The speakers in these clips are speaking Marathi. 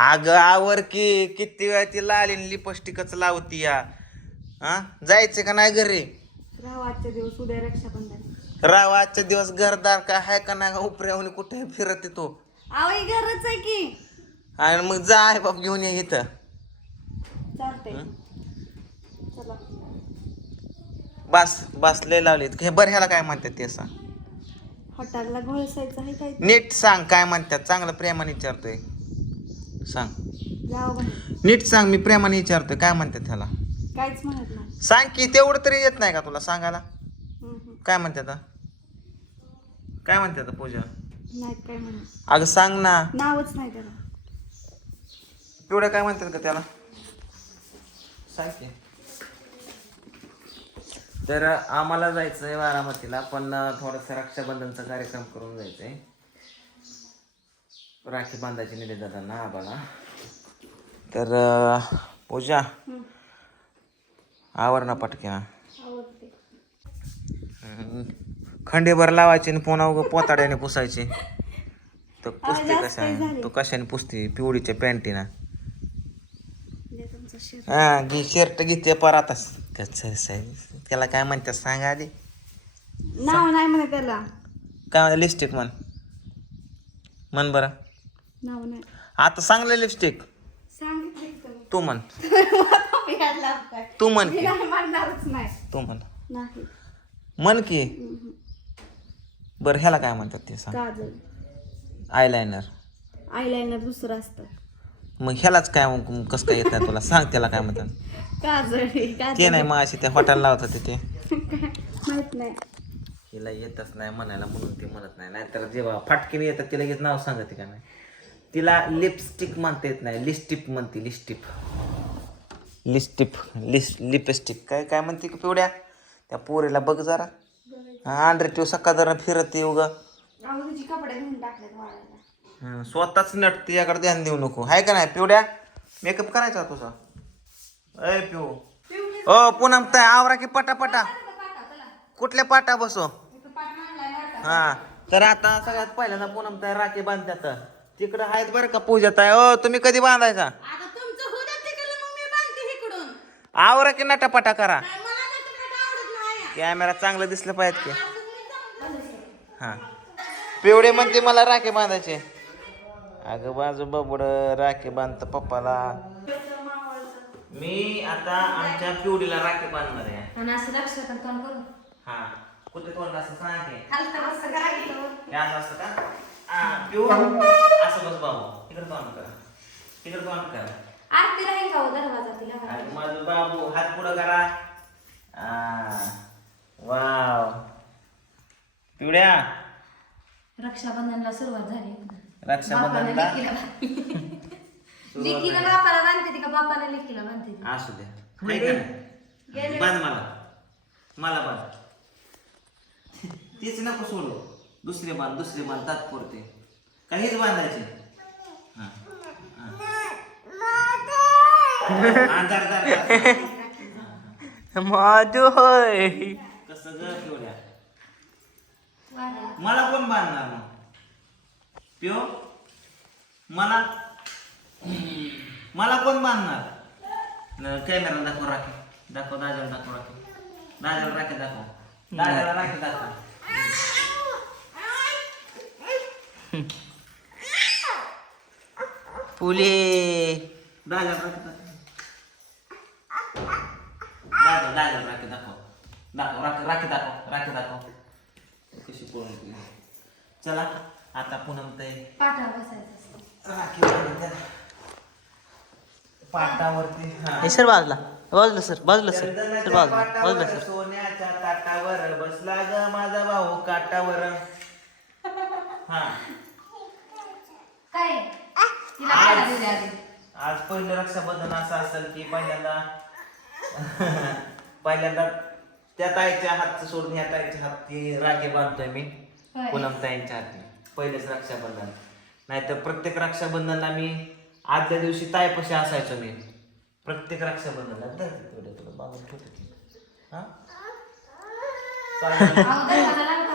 अगं आवर की किती वेळा ती लालीन लिपस्टिकच लावती या. हा? जायचं का नाही घरी? राव आजच्या दिवस उद्या रक्षाबंधन. राव आजच्या दिवस घरदार काय आहे का नाही? उपऱ्याहून कुठे फिरत तो? आवई घरच आहे की. आणि मग जा आहे बाप घेऊन ये इथं. चालतंय. चला. बस बस लय लावली हे बरं ह्याला काय म्हणतात ते सांग. हॉटेलला घोळसायचं आहे काय? नीट सांग काय म्हणतात. चांगलं प्रेमाने विचारतोय. सांग. बहिणी नीट सांग मी प्रेमाने विचारतोय काय म्हणतात ह्याला? काहीच म्हणत नाही. सांग की तेवढं तरी येत नाही का तुला सांगायला? हम्म, हम्म. काय म्हणतात काय म्हणतात पूजा? काय म्हणत अगं सांग ना. नावच नाही त्याला. पिवड्या काय म्हणतात का त्याला? सांग की. तर आम्हाला जायचं आहे बारामतीला पण थोडंसं रक्षाबंधनचा कार्यक्रम करून जायचं आहे राखी बांधायची निले दादांना आबाला. तर पूजा. हम्म. आवर ना पटक्या खंडीभर लावायची आणि पुन्हा उगं पोताड्याने पुसायची. तर पुसते झाले. तू कशाने पुसते? पिवळीच्या पॅन्टीना. हा घे शर्ट घेते पर आता. त्याला काय म्हणतात सांग आधी. नाव नाही म्हणत त्याला. काय म्हणते लिपस्टिक म्हण. म्हण बरं. नाव नाही. आता सांगलं लिपस्टिक सांगितलं की तुम्ही तू म्हण. मी तू म्हण मी की नाही. तू म्हण. नाही. म्हण की. हम्म. बरं ह्याला काय म्हणतात ते सांग. काजल. आयलायनर आयलाइनर दुसरं असतं. मग ह्यालाच काय मग कसं काय येत नाही तुला? सांग त्याला काय म्हणतात. काजळ हे, काजळ ते नाही मग अशी त्या हॉटेल लावत होते ते. माहीत नाही. हिला येतच नाही म्हणायला म्हणून ती म्हणत नाही. नाहीतर जेव्हा फाटकीने येतात तिला लगेच नाव सांगते का नाही? तिला लिपस्टिक म्हणता येत नाही. लिस्टिप म्हणते लिस्टिप लिस्टिप लिस लिपस्टिक काय काय म्हणते का पिवड्या? त्या पोरीला बघ जरा. आंड्रे ठेव सकाळ जरा फिरते वाळायला. हं, स्वतःच नटते याकडे ध्यान देऊ नको. आहे का नाही पिवड्या? मेकअप करायचा तुझा. अय पिऊ. ओ पुनम ताई आवरा की पटा पटा कुठल्या पाटा बसो हा तर आता सगळ्यात पहिल्यांदा पूनम ताई राखी बांधतात तिकडं आहेत बरं का पूजा ताई. ओ तुम्ही कधी बांधायचा? आता तुमचं होऊ द्या तिकडलं मग मी बांधते इकडून. आवरा की नटापटा करा. काय मला नाही तर आवडत नाही. कॅमेरा चांगलं दिसलं पाहिजे की. हा. पिवडे म्हणते मला राखी बांधायचे. अगं बाजू बाबड राखी बांधत पप्पाला. मी आता आमच्या पिवडीला राखी बांधणार आहे. आणि असं लक्षात तोंड करू हा. कुठे तोंड असं सांग की. खालतं असं की तो. हे असं असतं का? पिऊ असं बस बाबू. तिकडे तोंड करा. तिकडे तोंड करा. आरती राहील का हो दरवाजा तिला आणि माझं बाबू हात पुढं करा. आ, वाव. पिवड्या रक्षाबंधनला सुरुवात झाली रक्षाबंधनला? लिकीला बापाला बांधते ती का? बापाला लिकीला बांधते ती? असू द्या का नाही? बांध मला. मला बांध. तेच नको सोडू. दुसरे बांध दुसरे बांध तात्पुरते काहीच बांधायचे. माझू होय. कसं ग. मला कोण बांधणार मग? पिओ मला? मला कोण बांधणार? कॅमेरा दाखव राखी. दाखव दाजाला दाखव राखी. दाजाला राखी दाखव. दाजाला राखी दाखव. राखी दाखव दाजा दाजाला राखी दाखव. दाखव राखी राखी दाखव राखी दाखव. कशी पळून गेली. चला आता पूनम ते. राखी. पाटावरती हा. हे सर बाजूला. बाजूला सर. बाजूला सर. सर बाजूला. बाजूला सर. सोन्याच्या ताटावर बसला ग माझा भाऊ काटावर. हा. काय तिला खायला आधी. आज पहिलं रक्षाबंधन असं असेल की पहिल्यांदा पहिल्यांदा त्या ताईच्या हातचं सोडून ह्या ताईच्या हाती राखी बांधतोय मी होय. पूनम ताईंच्या हाती पहिलेच रक्षाबंधन नाहीतर प्रत्येक रक्षाबंधनला मी आदल्या दिवशी ताईपाशी असायचो मी प्रत्येक रक्षाबंधनला धर बांधून ठेवतो. हा? चालेल. अहो, दरवाजा लागला.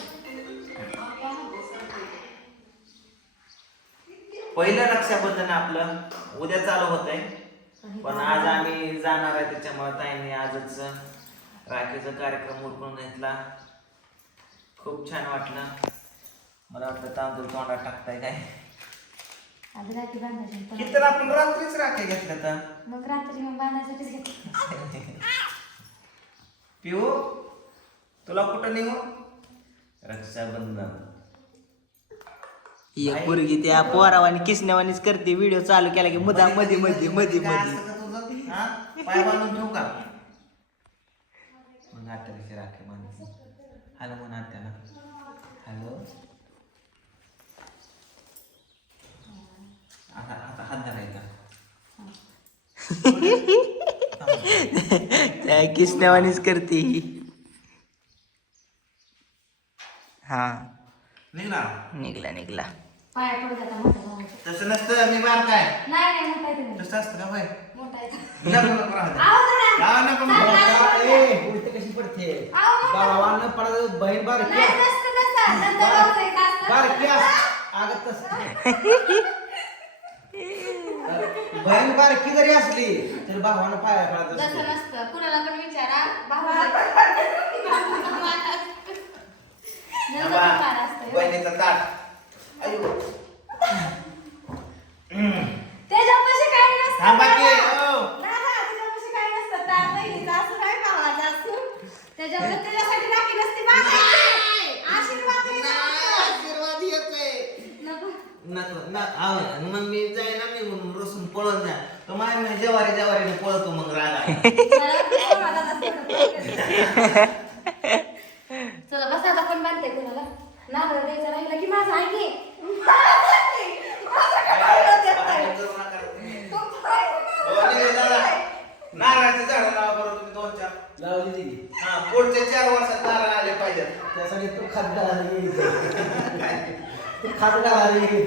पहिलं रक्षाबंधन आपलं उद्या चालू होत आहे पण आज आम्ही जाणार आहे त्याच्यामुळे ताईने आजच राखीचा कार्यक्रम उरकून घेतला. खूप छान वाटलं. मला वाटलं तांदूळ तोंडात टाकताय काय? आज राखी बांधायची. पण इतर आपण रात्रीच राखे घेतल्या तर. मग रात्री मग बांधायसाठीच घेतली. पिऊ तुला कुठं निघू रक्षाबंधन. एक पोरगी त्या पोरावानी किसण्यावानीच करते. व्हिडिओ चालू केला की मुदा मध्ये मध्ये मध्ये मध्ये असतं का तुझं? पाय बांधून ठेवू का? मग आता कशी राखे बांधायची? हॅलो म्हणा आत्याला. हॅलो. आता आता हात धरायचा. त्या किसण्यावानीच करते हा. निघला निघला. पाया मोठा. तसं नसतं मी बार काय? नाही नाही मोठा आहे तुम्ही. तसं असतं का बाय मोठा आहे नको नको राहू दे. आहो जरा. नको नको उलट कशी पडते? आहो मोठा. भावानं पडत बहीण नसतं तसं. नंतर भाऊचं एक असतं. बारकी आगत तस बहीण बारकी जरी असली तरी भावानं पाया पडत तसं असते नसतं. कुणाला पण विचारा नंतर बाबा, मान असतं. बहिणीचं ताट अयो त्याच्यापाशी काही नसतं थांबा की, दादा. हो. दादा, त्याच्यापाशी काही नसतं. त्या बहिणीचं असं काय भावाचं असं. त्याच्यामुळे त्याच्यासाठी राखी नसती बांधायची. आशीर्वाद द्यायचा फक्त. आशीर्वाद येतोय नको. नको ना आव मग मी ना निघून रसून पळत जा. तर माय मी जेवारी जेवारीने पळतो मग रागा. चला बस आता पण बांधते कुणाला. नारळ द्यायचा राहिला की माझा आहे की. नारळाची झाडं लावा बरं तुम्ही दोन चार. लावली दिली हा पुढच्या चार वर्षात नारळ आले पाहिजेत. त्यासाठी तू गेली. तू खात घालायला गेली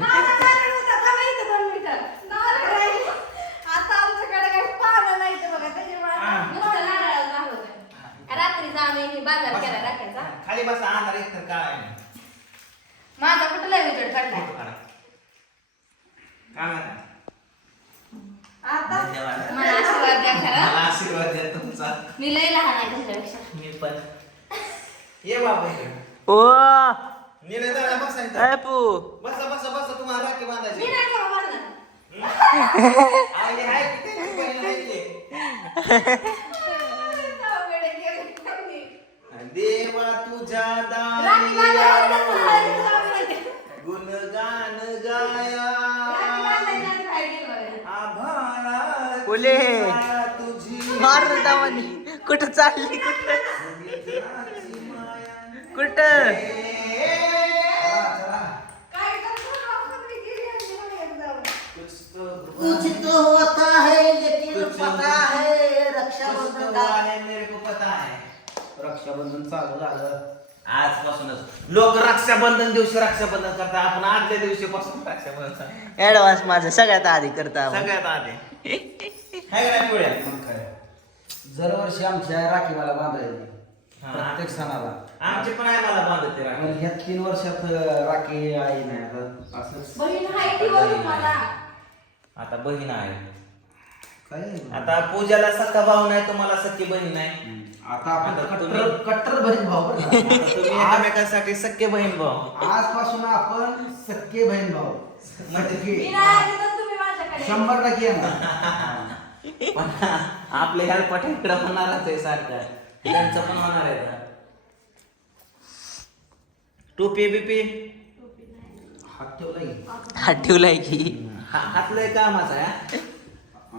माझा नारळ होता. थांबा इथं दोन मिनिटं. नारळ आहे. आता आमच्याकडे काही पाहणं नाही इथं बघा. त्याच्यामुळे आता नुसतं नारळाला दाखवतोय. रात्री आम्ही हे बाजार केला राखायचा खाली बसा अंधार एक तर काय. माझा कुठं लय उजेड पडलाय फोटो काढा काय? आता धन्यवाद. मला आशीर्वाद द्या खरा मला आशीर्वाद द्या तुमचा मी लय लहान आहे तुमच्यापेक्षा मी पण ये बाबा इकडे. ओ मी बसायचं ऐपू बसा बसा बसा तुम्हाला राखी मी बांधायची नाही का मारणार आवडी आहे की त्यांची बहीण आहे की? देवा तुझ्या राखी दारी बांधायला. गुणगान गाया ओले. छाया तुझी मार दावानी कुठं चालली कुठं माया. कुठं काय करतो आपण मी गेली आणि मला एक जाऊन. कुछ तो कुछ तो होता है लेकिन कुछ पता है कुछ रक्षाबंधन तो का आहे मेरे को पता है रक्षाबंधन चालू झालं आजपासूनच लोक रक्षाबंधन दिवशी रक्षाबंधन करतात आपण आदल्या दिवशी पासून रक्षाबंधन ऍडव्हान्स माझं सगळ्यात आधी करता आपण. सगळ्यात आधी हाय का नाही पिवळ्या? मग काय दरवर्षी आमच्या राखीवाला बांधायची हा. प्रत्येक सणाला आमची पण आहे मला बांधते राखी. पण ह्या तीन वर्षात अं, राखी आई नाही आता असंच बहीण आहे ती. आता बहीण आहे काय? आता पूजाला सख्खा भाऊ नाही तुम्हाला सख्खी बहीण नाही. आता आपण कट्टर कट्टर बहीण भाऊ बरं का? तुम्ही एकमेकांसाठी सख्खे बहीण भाऊ. आजपासून आपण सक्के बहीण भाऊ. म्हणजे मी की. शंभर टक्के येणार. पण आपले ह्या पठाकडे होणारच आहे सारखं. त्यांचं पण होणार आहे आता. टोपी बिपी? हात ठेवला की. हा ठेवलाय की. हा- हातलंय कामाचं आहे हा?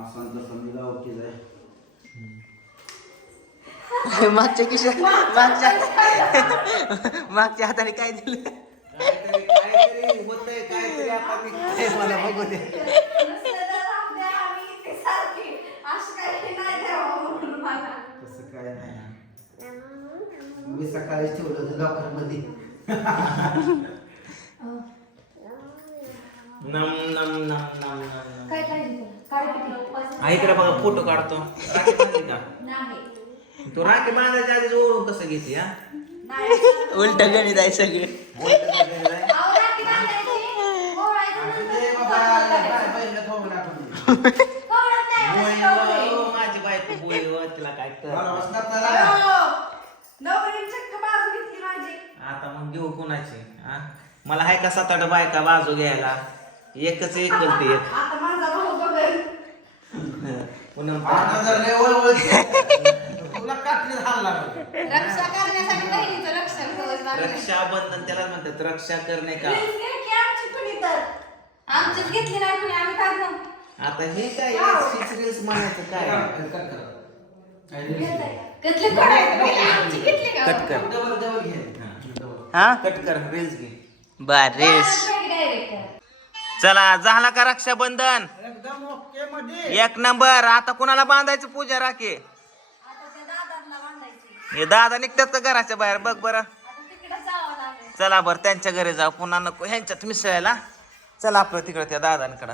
असं तर समजा ओके जाय मागच्या किशोर मागच्या मागच्या हाताने काय दिलं? मी काय मला बघू दे नुसतं जर राहू द्या, आम्ही इथे सारखी. असं काही नाही द्यावं म्हणून मला. तसं काय नाही. मी सकाळीच ठेवलं होतं लॉकरमध्ये. नम नम नम नम नम काय काय बघा फोटो काढतो. का? तू राखी बांधायच्या आधीच ओळून कसं घेते हा? नाही उलट गणित आहे सगळे. व, माझी बायको तिला काय मला कर बसणार नाही लागा. अहो, नवरीने चक्क बाजू घेतली माझी. आता मग घेऊ कोणाची हा? मला हाय का सात आठ बायका बाजू घ्यायला? एकच एक करते एक. पुन्हा आता जर लय वळवळते, तुला काटणीत हाल लागेल. रक्षा करण्यासाठी बहिणीचं रक्षण कवच लागलंय. रक्षाबंधन त्याला म्हणतात रक्षा करणे का? रील्स घे की आमची कुणी तर. आमचीच घेतली नाही कुणी आम्ही आता हे काय रील्स म्हणायचं काय? कट कर. काय नाही. कसले पडायचं आमची घेतली का? कट कर. डबल डबल घे. डबल. हा? कट कर रील्स घे. बर रेस डायरेक्ट चला झाला का रक्षाबंधन? एकदम ओके मध्ये. एक नंबर. आता कुणाला बांधायचं पूजा राखे? हे दादा निघतात का घराच्या बाहेर? बघ बरं. चला बरं त्यांच्या घरी जाऊ. पुन्हा नको. ह्यांच्यात मिसळायला. चला आपलं तिकडं त्या दादांकडं.